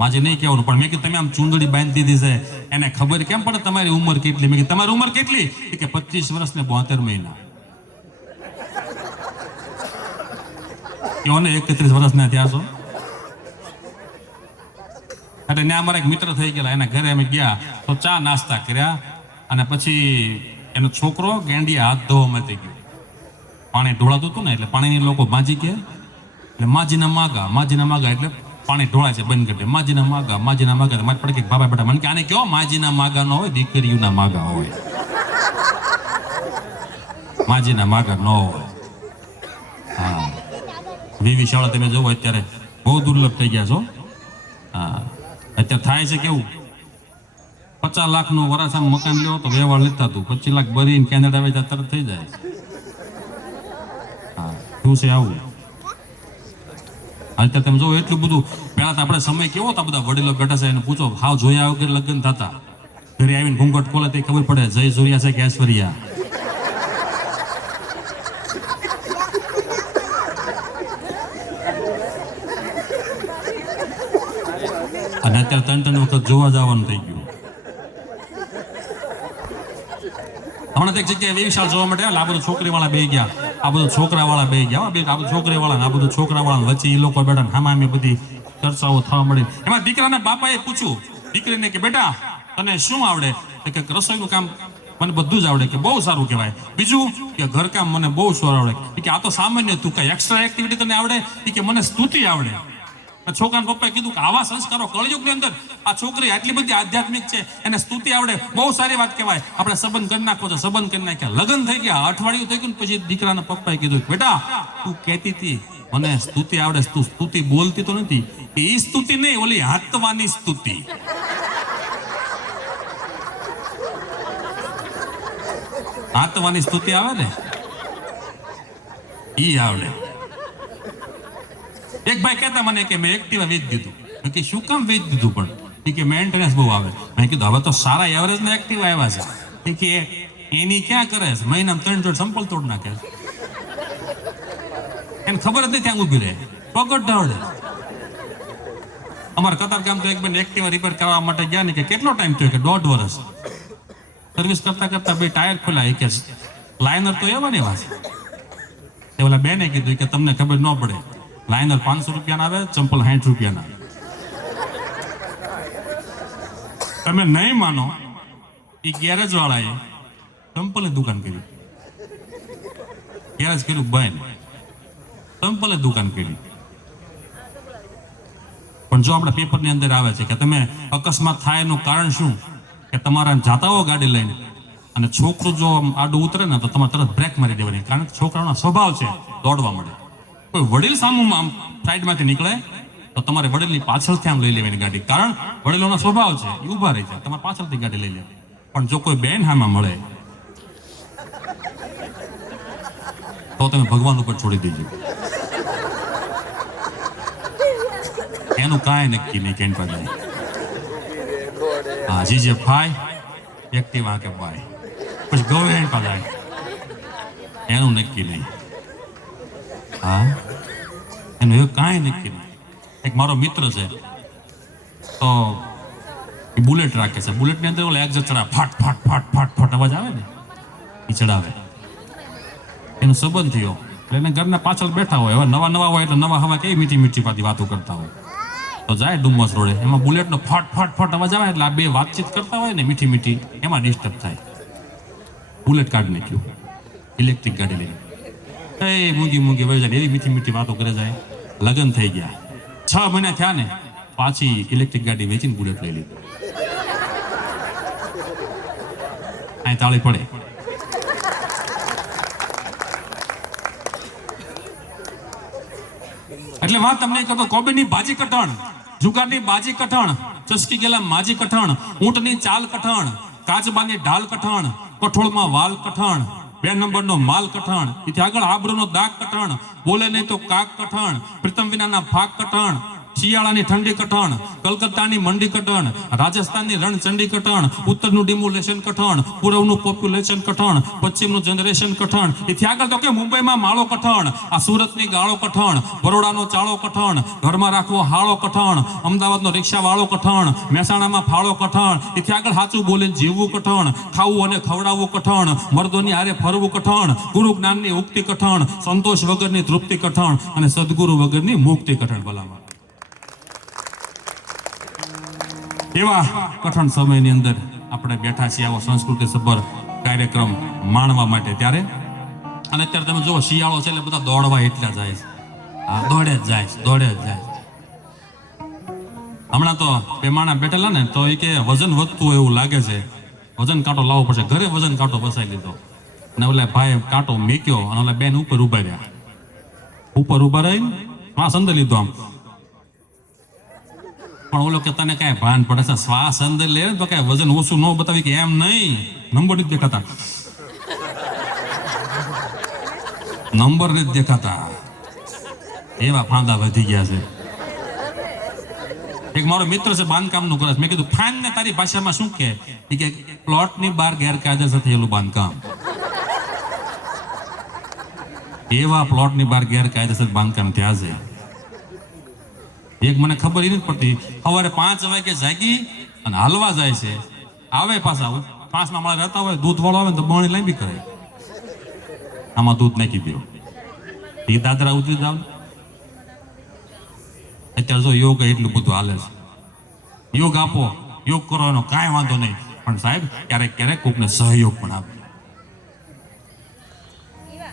માજી નહીં કહેવાનું. પણ મેં કીધું તમે આમ ચૂંદડી બાંધી દીધી છે, એને ખબર કેમ પડે તમારી ઉંમર કેટલી? મેં કીધું તમારી ઉંમર કેટલી? કે 25 વર્ષ ને 72 મહિના. ને 31 વર્ષના થયા છો. એટલે ત્યાં અમારા એક મિત્ર થઈ ગયેલા, એના ઘરે અમે ગયા તો ચા નાસ્તા કર્યા અને પછી એનો છોકરો ગેંડિયા હાથ ધોવા માટે ગયો. પાણી ઢોળાતું હતું ને એટલે પાણીની લોકો માજી કે એટલે માજીના માગા એટલે પાણી ઢોળાય છે બંધ કરી દે. માજીના માગા મારી પડે કે બાબા બેટા મને કે આને કયો માજીના માગા ન હોય, દીકરીઓના માગા હોય. માજીના માગા ન હોય. હા, વિવિ શાળા તમે જોવો અત્યારે બહુ દુર્લભ થઈ ગયા છો. હા, અત્યારે થાય છે કેવું, 50 લાખનું વરાછામાં મકાન લેવો તો વ્યવહાર લેતા હતું, 25 લાખ ભરીને કેનેડા વેચા તરત થઈ જાય. હા, શું છે આવું? અત્યારે તમે જો એટલું બધું. પેલા તો આપણે સમય કેવો હતા, બધા વડીલો બેઠા છે એને પૂછો, હાવ જોયા વગર લગ્ન થતા. ઘરે આવીને ઘૂંઘટ ખોલે તો ખબર પડે જય સૂર્યા છે કે ઐશ્વર્યા. અને અત્યારે 3 વખત જોવા જવાનું થઈ ગયું. હમણાં એક જગ્યાએ વિશાળ જોવા માટે આ બધું છોકરી વાળા બે ગયા, આ બધું છોકરા વાળા બે ગયા, આ બધું છોકરી વાળા આ બધું છોકરા વાળા વચ્ચે એ લોકો બેઠા હામામી બધી ચર્ચાઓ થવા મળી. એમાં દીકરાના બાપાએ પૂછ્યું દીકરીને કે બેટા તને શું આવડે? કે રસોઈનું કામ મને બધું જ આવડે. કે બહુ સારું કહેવાય. બીજું કે ઘરકામ મને બહુ સારું આવડે. કે આ તો સામાન્ય, તું કઈ એક્સ્ટ્રા એક્ટિવિટી તને આવડે? કે મને સ્તુતિ આવડે. છોકરાના પપ્પાએ કીધું કે આવા સંસ્કારો કળયુગની અંદર આ છોકરી આટલી બધી આધ્યાત્મિક છે, એને સ્તુતિ આવડે, બહુ સારી વાત કહેવાય. આપણે સંબંધ કરી નાખો છો, સંબંધ કરી નાખ્યા, લગ્ન થઈ ગયા, અઠવાડિયું થઈ ગયું. પછી દીકરાના પપ્પાએ કીધું બેટા તું કહેતી હતી મને સ્તુતિ આવડે, તું સ્તુતિ બોલતી તો નથી. એ સ્તુતિ નહીં, ઓલી હાથવાની સ્તુતિ. હાથવાની સ્તુતિ આવે ને ઈ આવડે. એક ભાઈ કહેતા મને કે મેં એક્ટિવા વેચી દીધું. મેં કે શું કામ વેચી દીધું? પણ કે મેન્ટેનન્સ બહુ આવે. મેં કીધું હવે તો સારા એવરેજ ના એક્ટિવા આવ્યા છે. કે એની ક્યાં કરે છે, મહિનામાં 3 જોડ સંપલ તોડ નાખે. એને ખબર જ નહીં ત્યાં ઉભી રહે, પગડ ઢળે. અમારા કતારગામ તો એક બેન એક્ટિવા રિપેર કરવા માટે ગયા ને કે કેટલો ટાઈમ થયો? કે 1.5 વર્ષ. સર્વિસ કરતા બે ટાયર ખોલ્યા. કે લાઇનર તો એવા ને એવા છે. ઓલા બેને કીધું કે તમને ખબર ન પડે, લાઇનર 500 રૂપિયાના આવે, ચંપલ 60 રૂપિયાના. તમે નહીં માનો, એ ગેરેજ વાળાએ ચંપલની દુકાન કરી. ગેરેજ કર્યું બંધ, ચંપલની દુકાન કરી. પણ જો આપણા પેપરની અંદર આવે છે કે તમે અકસ્માત થાય એનું કારણ શું? કે તમારા જાતા હો ગાડી લઈને અને છોકરું જો આડું ઉતરે ને તો તમારે તરત બ્રેક મારી દેવાની. કારણ કે છોકરાનો સ્વભાવ છે દોડવા મળે. કોઈ વડીલ સામું આમ સાઈડમાંથી નીકળે તો તમારે વડીલની પાછળથી આમ લઈ લેવાની ગાડી. કારણ વડીલોનો સ્વભાવ છે એ ઊભા રહી જાય, તમારે પાછળથી ગાડી લઈ લે. પણ જો કોઈ બેન હામાં મળે તો તમે ભગવાન ઉપર છોડી દેજો. એનું કાંઈ નક્કી નહીં કેમ જાય. હા, જીજે ફાય એક્ટિવા કે ભાઈ પછી ગવર્મેન્ટ જાય, એનું નક્કી નહીં. હા, એનું એવું કાંઈ નક્કી નહીં. એક મારો મિત્ર છે તો એ બુલેટ રાખે છે. બુલેટની અંદર ઓલા એક્ઝેટ ચડાવે, ફાટ ફાટ ફાટ ફાટ ફાટ અવાજ આવે ને એ ચડાવે. એનો સંબંધ થયો એટલે એને ઘરના પાછળ બેઠા હોય. હવે નવા હોય એટલે નવા હવા કેવી મીઠી મીઠી પાછી વાતો કરતા હોય. તો જાય ડુમ્મસ રોડે, એમાં બુલેટનો ફાટ ફાટ ફાટ અવાજ આવે એટલે આ બે વાતચીત કરતા હોય ને મીઠી મીઠી, એમાં ડિસ્ટર્બ થાય. બુલેટ કાઢી નાખ્યું, ઇલેક્ટ્રિક ગાડી લઈને એ મૂંગી વહી જાય. એવી મીઠી મીઠી વાતો કરે જાય. લગ્ન થઈ ગયા, 6 મહિના થયા ને પાછી ઇલેક્ટ્રિક ગાડી વેચીને બુલેટ લઈ લીધી. અહીં તાળી પડે. એટલે વાત તમને કહો, કોબીની ભાજી કઠણ, જુગારની બાજી કઠણ, ચસકી ગયેલા માજી કઠણ, ઊંટની ચાલ કઠણ, કાચબાની ઢાલ કઠણ, કઠોળમાં વાલ કઠણ, 2 નંબરનો માલ કઠણ, એથી આગળ આબરૂનો દાગ કઠણ, બોલે નહીં તો કાક કઠણ, પ્રીતમ વિનાના ફાક કઠણ, શિયાળાની ઠંડી કઠણ, કલકત્તાની મંડી કઠણ, રાજસ્થાનની રણચંડી કઠણ, ઉત્તરનું ડિમોલેશન કઠણ, પૂર્વનું પોપ્યુલેશન કઠણ, પશ્ચિમનું જનરેશન કઠણ, એથી આગળ તો કે મુંબઈમાં માળો કઠણ, આ સુરતની ગાળો કઠણ, બરોડાનો ચાળો કઠણ, ઘરમાં રાખવો હાળો કઠણ, અમદાવાદનો રિક્ષા વાળો કઠણ, મહેસાણામાં ફાળો કઠણ, એથી આગળ સાચું બોલીને જીવવું કઠણ, ખાવું અને ખવડાવવું કઠણ, મર્દોની હારે ફરવું કઠણ, ગુરુ જ્ઞાનની ઉક્તિ કઠણ, સંતોષ વગરની તૃપ્તિ કઠણ અને સદગુરુ વગરની મુક્તિ કઠણ. ભલામાં એવા કઠણ સમયની અંદર આપણે બેઠા છીએ આવો સંસ્કૃતિ સભર કાર્યક્રમ માણવા માટે. ત્યારે અને અત્યારે તમે જુઓ શિયાળો છે એટલે બધા દોડવા એટલા જાય છે. હા, દોડે જ જાય, દોડે જ જાય. હમણાં તો બે માણા બેઠેલા ને તો એ કે વજન વધતું એવું લાગે છે, વજન કાંટો લાવવો પડશે. ઘરે વજન કાંટો બસાઈ લીધો અને ઓલા ભાઈ કાંટો મેક્યો અને ઓલા બેન ઉપર ઉભા રહ્યા. ઉપર ઉભા રહી શ્વાસ અંદર લીધો આમ, પણ ઓલો કે તને કઈ ભાન પડે છે? શ્વાસ અંદર લે તો કઈ વજન ઓછું ન બતાવી કે એમ નહીં, નંબર નથી દેખાતા, નંબર નથી દેખાતા, એવા ફાંદા વધી ગયા છે. એક મારો મિત્ર છે બાંધકામનું કરે છે. મેં કીધું ફાન ને તારી ભાષામાં શું કે? પ્લોટની બહાર ગેરકાયદેસર થયેલું બાંધકામ. એવા પ્લોટની બહાર ગેરકાયદેસર બાંધકામ થયા છે. એક મને ખબર એ નથી પડતી, સવારે 5 વાગે જાગી અને હાલવા જાય છે, આવે પાછા 5માં માળે રહેતા હોય, દૂધ વાળો આવે ને તો બણી લાંબી કરે, આમાં દૂધ નાખી દો, એ દાદરા ઉતરી જાવ. અત્યારે જો યોગ એટલું બધું હાલે છે. યોગ આપો, યોગ કરો, એનો કાંઈ વાંધો નહીં, પણ સાહેબ ક્યારેક ક્યારેક કોકને સહયોગ પણ આપો.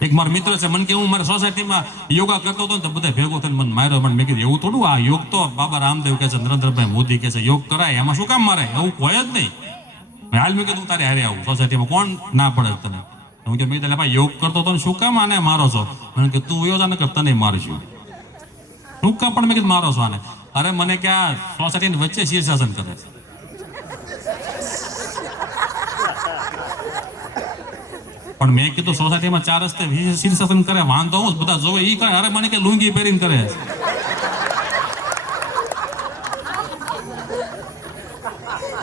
એક મારો મિત્ર છે, મને કે હું મારી સોસાયટીમાં યોગા કરતો હતો ને તો બધા ભેગો થઈને મને માર્યો. પણ મેં કીધું એવું થોડું, આ યોગ તો બાબા રામદેવ કહે છે, નરેન્દ્રભાઈ મોદી કહે છે યોગ કરાય, એમાં શું કામ મારે? એવું કોઈ જ નહીં. હાલ મેં કીધું તારે હારે આવું સોસાયટીમાં, કોણ ના પડે તને? હું કે મેં કીધું ભાઈ યોગ કરતો હતો ને શું કામ આને મારો છો? મને કે તું યોજા ને કર, તને મારીશું. શું કામ પણ મેં કીધું મારો છો આને? અરે મને કે આ સોસાયટીની વચ્ચે શીર્ષાસન કરે છે. પણ મેં કીધું સોસાયટીમાં 4 રસ્તે શીર્ષાસન કરે, વાંધો હું બધા જોવે ઈ કરે. અરે મને કે લુંગી પહેરીને કરે.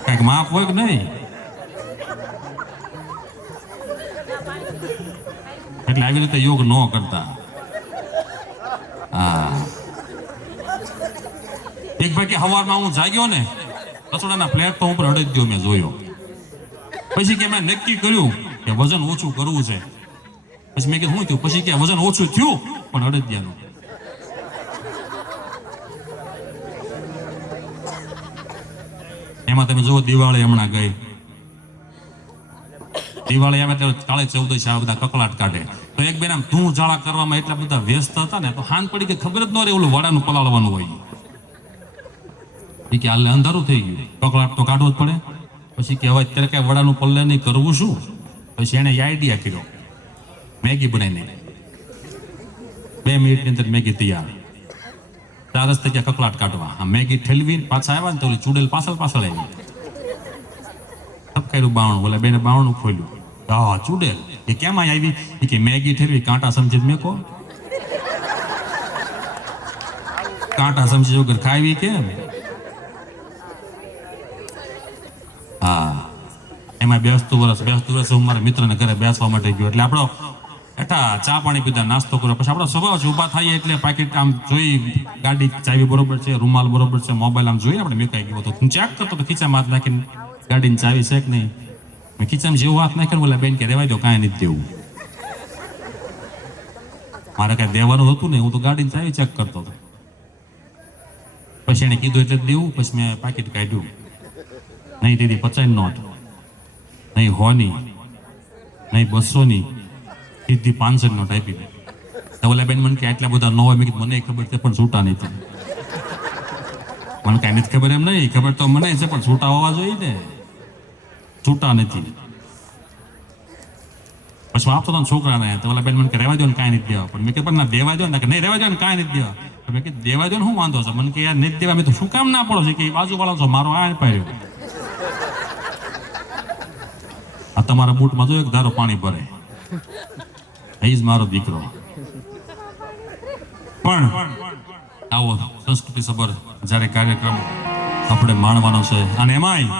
કઈક માપ હોય કે નહીં? એટલે આવી રીતે યોગ ન કરતા. હા, એક ભાઈ કે સવારમાં હું જાગ્યો ને રસોડાના પ્લેટફોર્મ ઉપર અડદ ગયો, મેં જોયો. પછી કે મેં નક્કી કર્યું કે વજન ઓછું કરવું છે. પછી મેં કીધું શું થયું? પછી કે વજન ઓછું થયું પણ અડદિયાનું. એમાં તમે જુઓ દિવાળી હમણાં ગઈ, દિવાળી આવે ત્યારે કાળે 14 આ બધા કકળાટ કાઢે. તો એક બેન આમ ધૂં ઝાડા કરવામાં એટલા બધા વ્યસ્ત હતા ને તો હાન પડી કે ખબર જ ન રહે ઓલું વડાનું પલાળવાનું હોય. એ કે હાલ અંધારું થઈ ગયું, કકળાટ તો કાઢવો જ પડે. પછી કે હવે અત્યારે કઈ વડાનું પલ્લે નહીં, કરવું શું? પછી એને આઈડિયા કર્યો, મેગી બનાવીને 2 મિનિટની અંદર મેગી તૈયાર. 4 રસ્તે ક્યાં કકળાટ કાઢવા, આ મેગી ઠેલવીને પાછા આવ્યા ને તો ઓલી ચૂડેલ પાછળ આવી થપકાર્યું બાવણું. ઓલા બેને બાવણું ખોલ્યું, હા ચૂડેલ. એ કેમ આવી? એ કે મેગી ઠેરવી, કાંટા સમજી મેં કહો, કાંટા સમજી વગર ખાવી કેમ? હા, એમાં બેસતું વર્ષ હું મારા મિત્રને ઘરે બેસવા માટે ગયો. એટલે આપણો એઠા ચા પાણી પીધા, નાસ્તો કર્યો. પછી આપણો સ્વભાવ છે ઊભા થઈએ એટલે પાકીટ આમ જોઈ, ગાડી ચાવી બરોબર છે, રૂમાલ બરોબર છે, મોબાઈલ આમ જોઈને આપણે મેકાઈ ગયો હતો. હું ચેક કરતો તો ખીચામાં હાથ નાખીને ગાડીની ચાવી છે કે નહીં. મેં ખીચામાં જેવું હાથ નાખ્યો બોલા બેન કે રેવાય દો, કાંઈ નથી દેવું. મારે કાંઈ દેવાનું હતું ને, હું તો ગાડીની ચાવી ચેક કરતો હતો. પછી એને કીધું એટલે દેવું. પછી મેં પાકીટ કાઢ્યું. નહીં દીદી 50 નોટ, નહીં 100 ની, નહીં 200 ની, સીધી 500 નોટ આપી દે. ઓલા બેન મને કે આટલા બધા ન હોય. મેં કીધું મને ખબર છે પણ છૂટા નહીં થાય. મને કાંઈ નથી ખબર એમ નહીં, ખબર તો મને છે પણ છૂટા હોવા જોઈએ ને, છૂટા નથી. પછી આપતો હતો છોકરાને, તો ઓલા બેન મને કે રહેવા દો ને કાંઈ નથી દેવા. પણ મેં કીધું ના દેવા દો ને, કે નહીં રહેવા દો ને કાંઈ નથી દેવા. મેં કીધું દેવા દો ને શું વાંધો છે? મને કે યાર નથી દેવા. મેં તો શું કામ ના પડો છે? કે બાજુવાળો છો મારો આ પાડ્યો. આ તમારા બૂટમાં જો એક ધારો પાણી ભરે, એ જ મારો દીકરો. પણ આવો સંસ્કૃતિ સભર જ્યારે કાર્યક્રમ આપણે માણવાનો છે અને એમાંય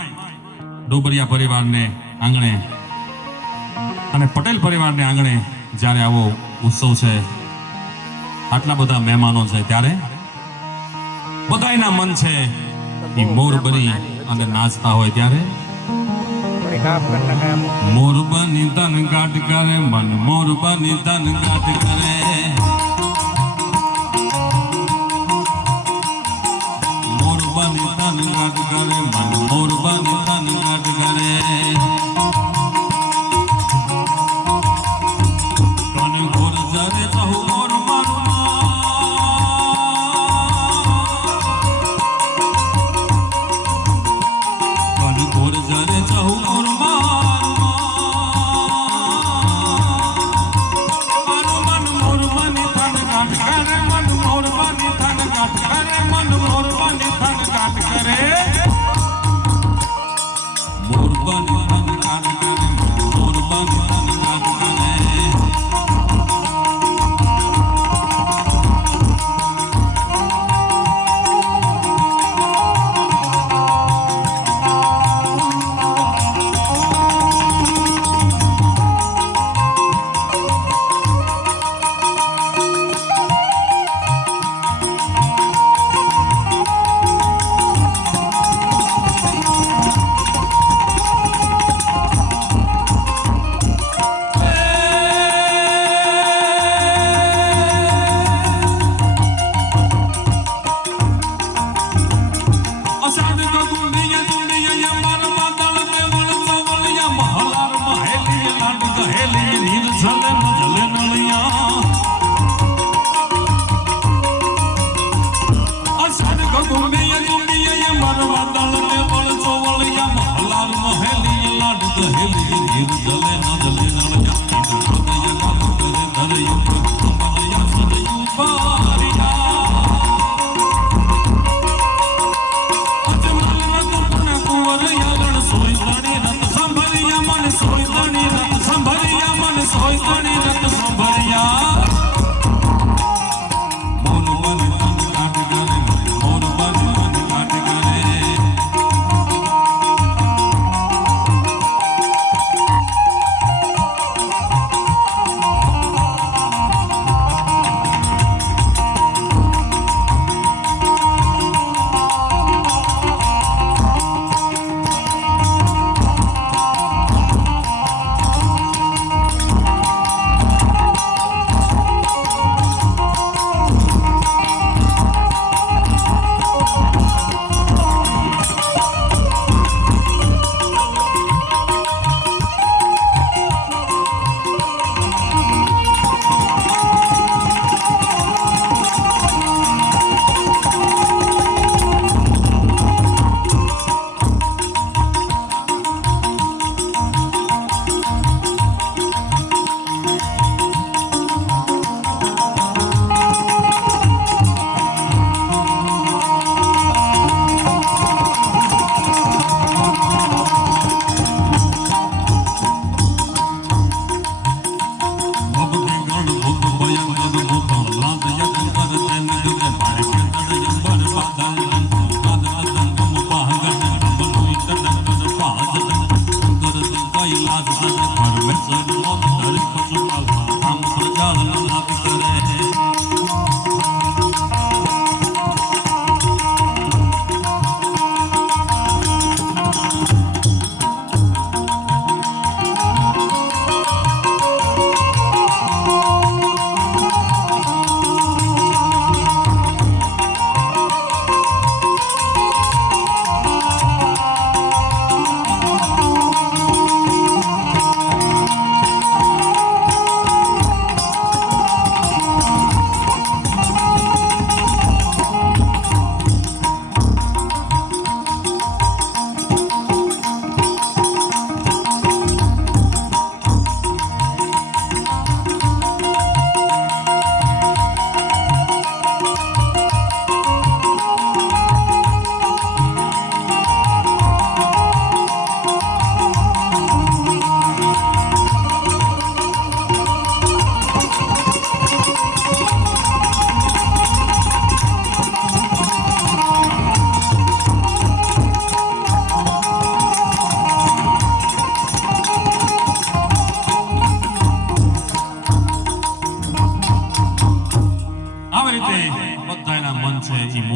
ડોબરિયા પરિવારને આંગણે અને પટેલ પરિવારને આંગણે જ્યારે આવો ઉત્સવ છે, આટલા બધા મહેમાનો છે, ત્યારે બધાયના મન છે એ મોર બની અને નાચતા હોય ત્યારે મોર બની તન ગાટ કરે મન, મોર બની તન ગાટ કરે, મોર બની તન ગાટ કરે મન, મોર બની તન ગાટ કરે, તન ઘોર જરે ચહુ મોર મારું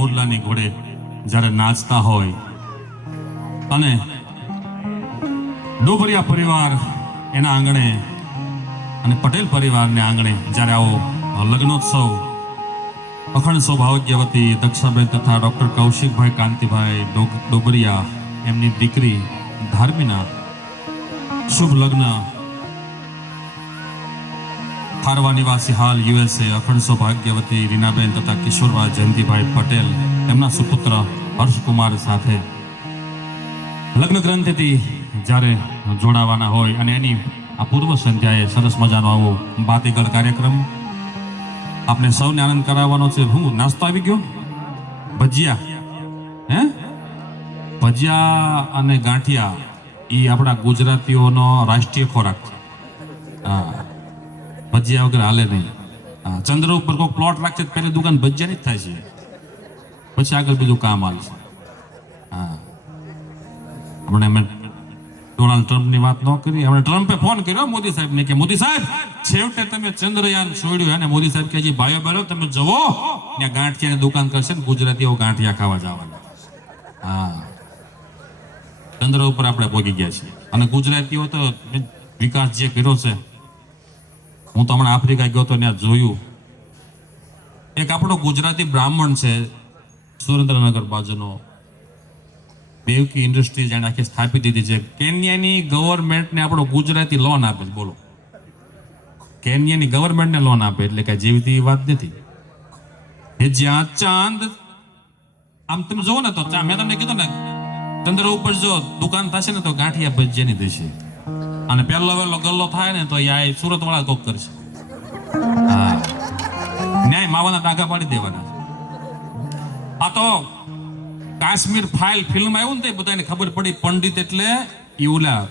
મોરલાની ઘોડે જ્યારે નાચતા હોય અને ડોબરિયા પરિવાર એના આંગણે અને પટેલ પરિવારને આંગણે જ્યારે આવો લગ્નોત્સવ અખંડ સૌભાગ્યવતી દક્ષાબેન તથા ડોક્ટર કૌશિકભાઈ કાંતિભાઈ ડોબરિયા એમની દીકરી ધાર્મિના શુભ લગ્ન ખારવા નિવાસી હાલ યુએસએ અખંડ સૌભાગ્યવતી રીનાબેન તથા કિશોરભાઈ જયંતિભાઈ પટેલ એમના સુપુત્ર હર્ષકુમાર સાથે લગ્ન ગ્રંથિથી જ્યારે જોડાવાના હોય અને એની આ પૂર્વ સંધ્યાએ સરસ મજાનો આવો બાતીગળ કાર્યક્રમ આપણે સૌને આનંદ કરાવવાનો છે. હું નાસ્તો આવી ગયો, ભજીયા હે ભજીયા અને ગાંઠિયા એ આપણા ગુજરાતીઓનો રાષ્ટ્રીય ખોરાક છે. હા, ભજીયા વગર હાલે નહીં. હા, ચંદ્ર ઉપર કોઈ પ્લોટ રાખશે પહેલી દુકાન ભજીયાની જ થાય છે, પછી આગળ બીજું કામ હાલશે. હા, આપણે અમે ડોનાલ્ડ ટ્રમ્પની વાત ન કરી. આપણે ટ્રમ્પે ફોન કર્યો મોદી સાહેબને કે મોદી સાહેબ છેવટે તમે ચંદ્રયાન છોડ્યું અને મોદી સાહેબ કે ભાઈઓ બહેનો તમે જવો ત્યાં ગાંઠિયાની દુકાન કરશે ને ગુજરાતીઓ ગાંઠિયા ખાવા જવાના. હા, ચંદ્ર ઉપર આપણે પહોંચી ગયા છીએ અને ગુજરાતીઓ તો વિકાસ જે કર્યો છે. હું તો હમણાં આફ્રિકા ગયો તો ત્યાં જોયું, એક આપણો ગુજરાતી બ્રાહ્મણ છે સુરેન્દ્રનગર બાજુનો, બેવકી ઇન્ડસ્ટ્રી જેણે આખી સ્થાપિત દીધી છે. કેન્યાની ગવર્મેન્ટને આપણો ગુજરાતી લોન આપે છે. બોલો, કેન્યાની ગવર્મેન્ટને લોન આપે એટલે કઈ જેવી વાત નથી. એ જ્યાં ચાંદ આમ તમે જોવો ને તો મેં તમને કીધું ને ચંદ્ર ઉપર જો દુકાન થશે ને તો ગાંઠિયા ભજીયાની થશે અને પહેલો વહેલો ગલ્લો થાય ને તો આ સુરત વાળા કોક કરશે. હા, ન્યાય માવાના ડાઘા પાડી દેવાના. આ તો કાશ્મીર ફાઇલ ફિલ્મ આવ્યું ને તે બધાને ખબર પડી પંડિત એટલે એ ઓલા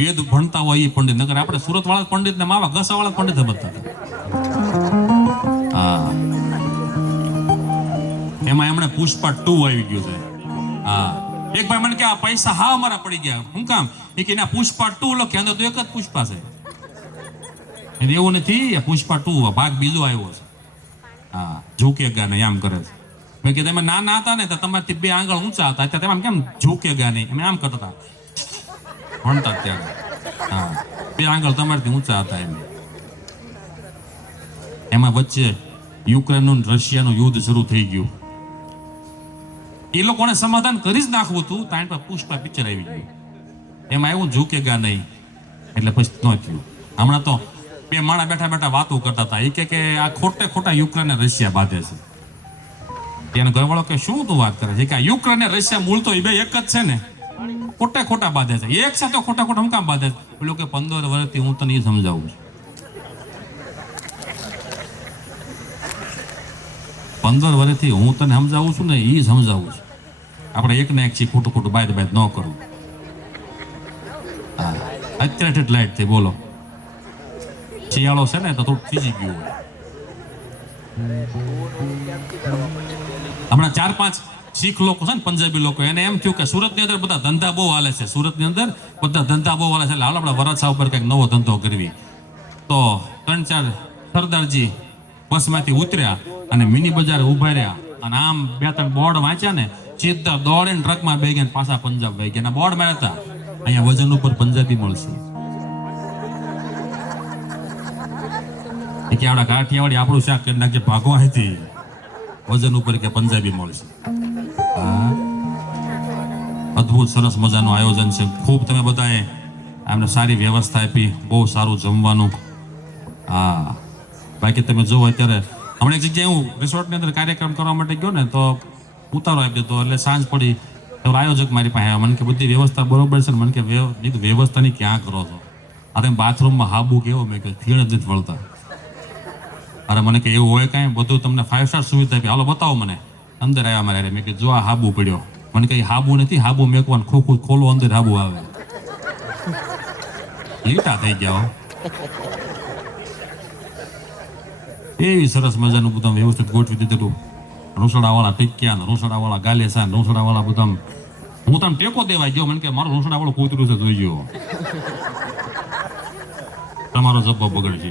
વેદ ભણતા હોય એ પંડિત. નકર આપણે સુરત વાળા પંડિત ને માવા ઘસા વાળા પંડિત સમજતા. હા, એમાં એમણે પુષ્પા 2 આવી ગયું છે. હા, એક ભાઈ મને કે આ પૈસા હા અમારા પડી ગયા. શું કામ? એ કે પુષ્પા 2 લખે અંદર તો એક જ પુષ્પા છે. એવું નથી, પુષ્પા 2 ભાગ બીજો આવ્યો છે. હા, ઝૂકેગા નહીં આમ કરે છે. મેં કે તમે નાના હતા ને તો તમારથી 2 આંગળ ઊંચા હતા, અત્યારે તમે કેમ ઝૂકેગા નહીં અમે આમ કરતા હતા ભણતા ત્યારે. હા, 2 આંગળ તમારથી ઊંચા હતા એમાં વચ્ચે યુક્રેનનું રશિયાનું યુદ્ધ શરૂ થઈ ગયું. એ લોકોને સમાધાન કરી જ નાખવું હતું, તાણ પર પુષ્પા પિક્ચર આવી ગયું. એમાં એવું ઝૂકેગા નહીં એટલે પછી ન થયું. હમણાં તો 2 માણા બેઠા બેઠા વાતો કરતા હતા. એ કે આ ખોટે ખોટા યુક્રેન ને રશિયા બાંધે છે. એનો ઘરવાળો કે શું તું વાત કરે છે કે યુક્રેન ને રશિયા મૂળ તો એ બે એક જ છે ને, ખોટે ખોટા બાંધે છે. એક સાથે ખોટા ખોટા હું કામ બાંધે છે? પેલું કે 15 વર્ષથી હું તને એ સમજાવું છું. 15 વર્ષથી હું તને સમજાવું છું ને એ સમજાવું છું. આપણે એક ને એક છીએ ખોટું ખોટું બાદ ન કરવું. હા, અત્યારે લાઈટ થઈ. બોલો, શિયાળો છે ને તો થોડું થીજી ગયું હોય. હમણાં 4-5 શીખ લોકો છે ને પંજાબી લોકો, એને એમ થયું કે સુરતની અંદર બધા ધંધા બહુ હાલે છે, સુરતની અંદર બધા ધંધા બહુ હાલે છે એટલે હાલ આપણે વરાછા ઉપર કંઈક નવો ધંધો કરવી. તો 3-4 સરદારજી બસમાંથી ઉતર્યા અને મિની બજાર ઉભા રહ્યા અને આમ 2-3 બોર્ડ વાંચ્યા ને સીધા દોડીને ટ્રકમાં બે ગયા પાછા પંજાબ વહી ગયા. બોર્ડ માર્યા હતા અહીંયા વજન ઉપર પંજાબી મળશે. કે આપણા કાઠિયાવાડી આપણું શાક કરી નાખજે ભાગવા હતી વજન ઉપર કે પંજાબી મળશે. હા, અદ્ભુત સરસ મજાનું આયોજન છે. ખૂબ તમે બધાએ એમને સારી વ્યવસ્થા આપી, બહુ સારું જમવાનું. હા, બાકી તમે જુઓ અત્યારે હમણાં એક જગ્યાએ હું રિસોર્ટની અંદર કાર્યક્રમ કરવા માટે ગયો ને તો ઉતારો આપી દીધો એટલે સાંજ પડી તો આયોજક મારી પાસે આવ્યા. મને કે બધી વ્યવસ્થા બરોબર છે ને? મને કે વ્યવસ્થાની ક્યાં કરો છો? આ તમે બાથરૂમમાં હાબુ કેવો? મેં કે થીણ જ નથી વળતા. અરે મને કે એવું હોય કાંઈ? બધું તમને 5 સ્ટાર સુવિધા આપી, હાલો બતાવો મને. અંદર આવ્યા મારે. મેં કે જો આ હાબુ પડ્યો. મને કે હાબુ નથી, હાબુ મેકવાનું ખોખું ખોલો અંદર હાબુ આવે. લીટા થઈ ગયા. એવી સરસ મજાનું બધા વ્યવસ્થિત ગોઠવી દીધેલું. રસોડાવાળા ટીક્યા, રસોડાવાળા ગાલેસા, રસોડાવાળા બધા. હું તમને ટેકો દેવા ગયો. મને કે મારું રસોડાવાળું કૂતરું છે, જોઈ ગયો. તમારો જબ્બો બગડશે.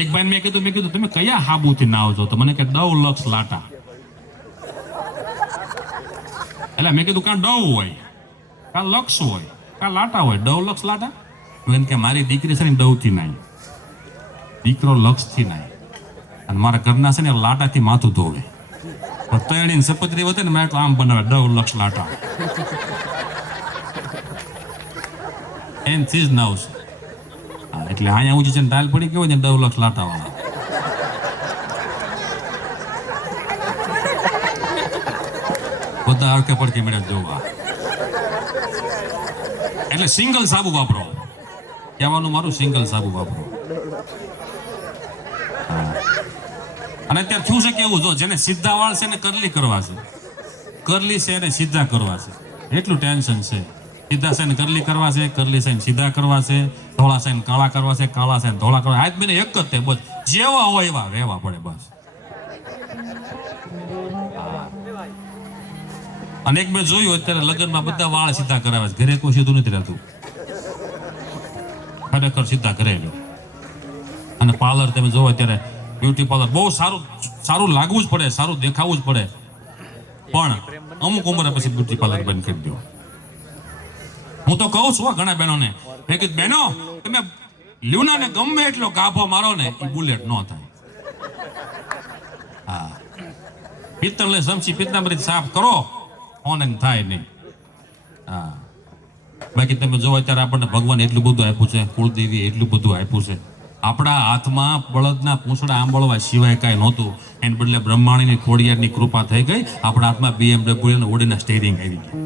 એક ભાઈ મેં કીધું તમે કયા હાબુથી નાવ છો? તો મને કે 10 લક્ષ લાટા. એટલે મેં કીધું કાં ડવ હોય, કાં લક્ષ હોય, કાં લાટા હોય. ડવ લક્ષ લાટા એમ કે મારી દીકરી છે ને ડવથી નાય, દીકરો લક્ષથી નાય, અને મારા ઘરના છે ને લાટાથી માથું ધોવે. તૈણી સપત્રી વધે ને મેં આમ બનાવે ડવ લક્ષ લાટા એનથી જ નાવ છે. હા, એટલે અહીંયા ઊંચી છે ને ટાઈલ પડી ગયો ને ડવ લક્ષ લાટા વાળા. બધા અડકે પડકે મળ્યા જોવા. એટલે સિંગલ સાબુ વાપરો, કહેવાનું મારું સિંગલ સાબુ વાપરો. અને અત્યારે થયું છે કેવું, જો જેને સીધા વાળ છે ને કરલી કરવા છે, કરલી છે એને સીધા કરવા છે, એટલું ટેન્શન છે. સીધા છે ને કરલી કરવા છે, કરલી છે ને સીધા કરવા છે, ધોળા છે ને કાળા કરવા છે, કાળા છે ને ધોળા કરવા. આજ બેને એક જ તે બસ જેવા હોય એવા રહેવા પડે બસ. અને એક મેં જોયું અત્યારે લગ્નમાં બધા વાળ સીધા કરાવે છે, ઘરે કોઈ સીધું નથી રહેતું. ખરેખર સીધા કરેલું. અને પાર્લર તમે જોવો અત્યારે બ્યુટી પાર્લર બહુ સારું સારું લાગવું જ પડે, સારું દેખાવું જ પડે, પણ અમુક ઉંમરે પછી બ્યુટી પાર્લર બંધ કરી દો. હું તો કહું છું ઘણા બહેનોને, મેં કીધું બહેનો તમે લ્યુનાને ગમે એટલો ગાભો મારો ને એ બુલેટ ન થાય. હા, પિત્તળને સમસી પિત્તાંબરી સાફ કરો, ઓને થાય નહીં. હા, બાકી તમે જો અત્યારે આપણને ભગવાન એટલું બધું આપ્યું છે, કુળદેવી એટલું બધું આપ્યું છે. આપણા હાથમાં બળદના પૂંછડા આંબળવા સિવાય કાંઈ નહોતું, એને બદલે બ્રહ્માણીની ખોડિયારની કૃપા થઈ ગઈ. આપણા હાથમાં BMW ઓડીના સ્ટેરિંગ આવી ગયા.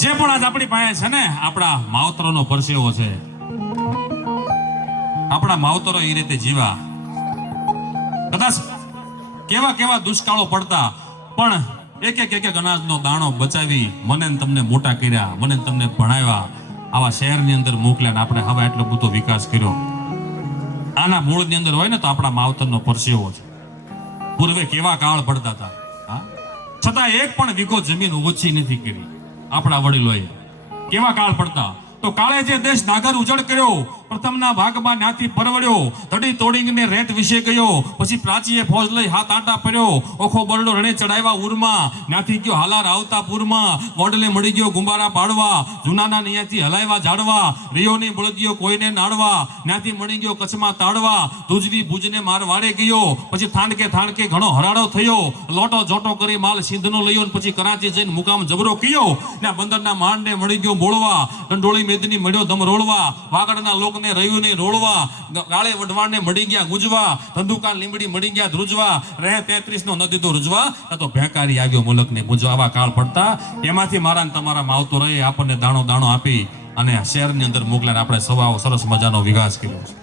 જે પણ આજ આપણી પાસે છે ને આપણા માવતરોનો પરસેવો છે. આપણા માવતરો એ રીતે જીવા. કદાચ કેવા કેવા દુષ્કાળો પડતા પણ એક એક અનાજનો દાણો બચાવી મને તમને મોટા કર્યા, મને તમને ભણાવ્યા, આવા શહેરની અંદર મોકલ્યા. આપણે હવે એટલો બધો વિકાસ કર્યો. આના મૂળની અંદર હોય ને તો આપણા માવતરનો પરસેવો છે. પૂર્વે કેવા કાળ પડતા હતા, હા, છતાં એક પણ વીઘો જમીન ઓછી નથી કરી આપણા વડીલોએ. કેવા કાળ પડતા. તો કાળે જે દેશ નાગર ઉજળ કર્યો, પ્રથમના ભાગમાં ન્યાથી પરવડ્યો, તડી તોડીને રેત વિશે ગયો, પછી પ્રાચીએ ફોજ લઈ હાથ આટા પડ્યો, ઓખો બરડો રણે ચડાવ્યા ઉરમાં, ન્યાથી ગયો હાલાર આવતા પૂરમાં, વડલે મળી ગયો ગુંબારા પાડવા, જૂનાના નિયાથી હલાવ્યા ઝાડવા, રિયોની બળદિયો કોઈને નાડવા, ન્યાથી મળી ગયો કચ્છમાં તાડવા, દુજવી ભુજને મારવાડે ગયો, પછી થાણકે ઘણો હરાડો થયો, લોટો જોટો કરી માલ સિંધનો લયો, પછી કરાચી જઈને મુકામ જબરો કયો, ને બંદરના માંડને મળી ગયો બોળવા, દંડોળી મેદની મળ્યો ધમ રોળવા, વાગડના લોકને રહ્યું નહીં રોળવા, ગાળે વઢવાણને મળી ગયા ગુજવા, ધંધુકા લીમડી મળી ગયા ધ્રુજવા, રહે 33 નો ન દીધો રૂજવા, તો ભેકારી આવ્યો મુલકને પૂજવા. આવા કાળ પડતા. એમાંથી મારા ને તમારા માવતો રહે આપણને દાણો દાણો આપી અને શહેરની અંદર મોકલ્યા. આપણે સવાઓ સરસ મજાનો વિકાસ કર્યો છે.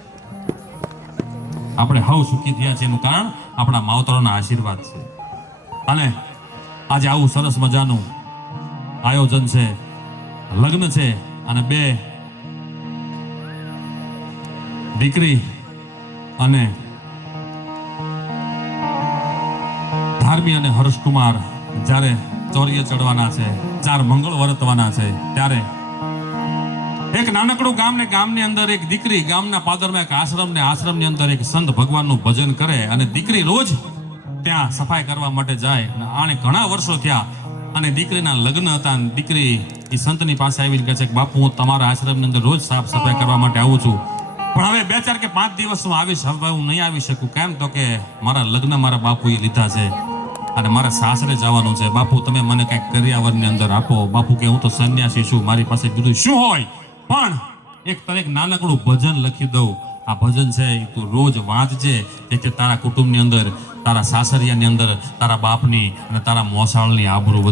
આપણે હવ સુખી થયા છે એનું કારણ આપણા માવતરોના આશીર્વાદ છે. અને આજે આવું સરસ મજાનું આયોજન છે, લગ્ન છે, અને બે દીકરી અને ધાર્મી અને હર્ષકુમાર જ્યારે ચોરીએ ચડવાના છે, 4 મંગળ વર્તવાના છે, ત્યારે એક નાનકડું ગામ ને ગામની અંદર એક દીકરી ગામના પાદરમાં એક આશ્રમ ને આશ્રમની અંદર એક સંત ભગવાનનું ભજન કરે, અને દીકરી રોજ ત્યાં સફાઈ કરવા માટે જાય. આને ઘણા વર્ષો થયા અને દીકરીના લગ્ન હતા. દીકરી એ સંતની પાસે આવીને કહે છે કે બાપુ હું તમારા આશ્રમની અંદર રોજ સાફ સફાઈ કરવા માટે આવું છું, પણ હવે 2, 4 કે 5 દિવસ હું આવીશ, હવે હું નહીં આવી શકું. કેમ? તો કે મારા લગ્ન મારા બાપુએ લીધા છે અને મારા સાસરે જવાનું છે. બાપુ તમે મને કંઈક કરિયાવરની અંદર આપો. બાપુ કે હું તો સંન્યાસી છું, મારી પાસે બીજું શું હોય, પણ એક નાનકડું ભજન લખી દઉં. આ ભજન છે એ તું રોજ વાંચજે, જેથી તારા કુટુંબની અંદર, તારા સાસરિયાની અંદર તારા બાપની અને તારા મોસાળની આબરૂ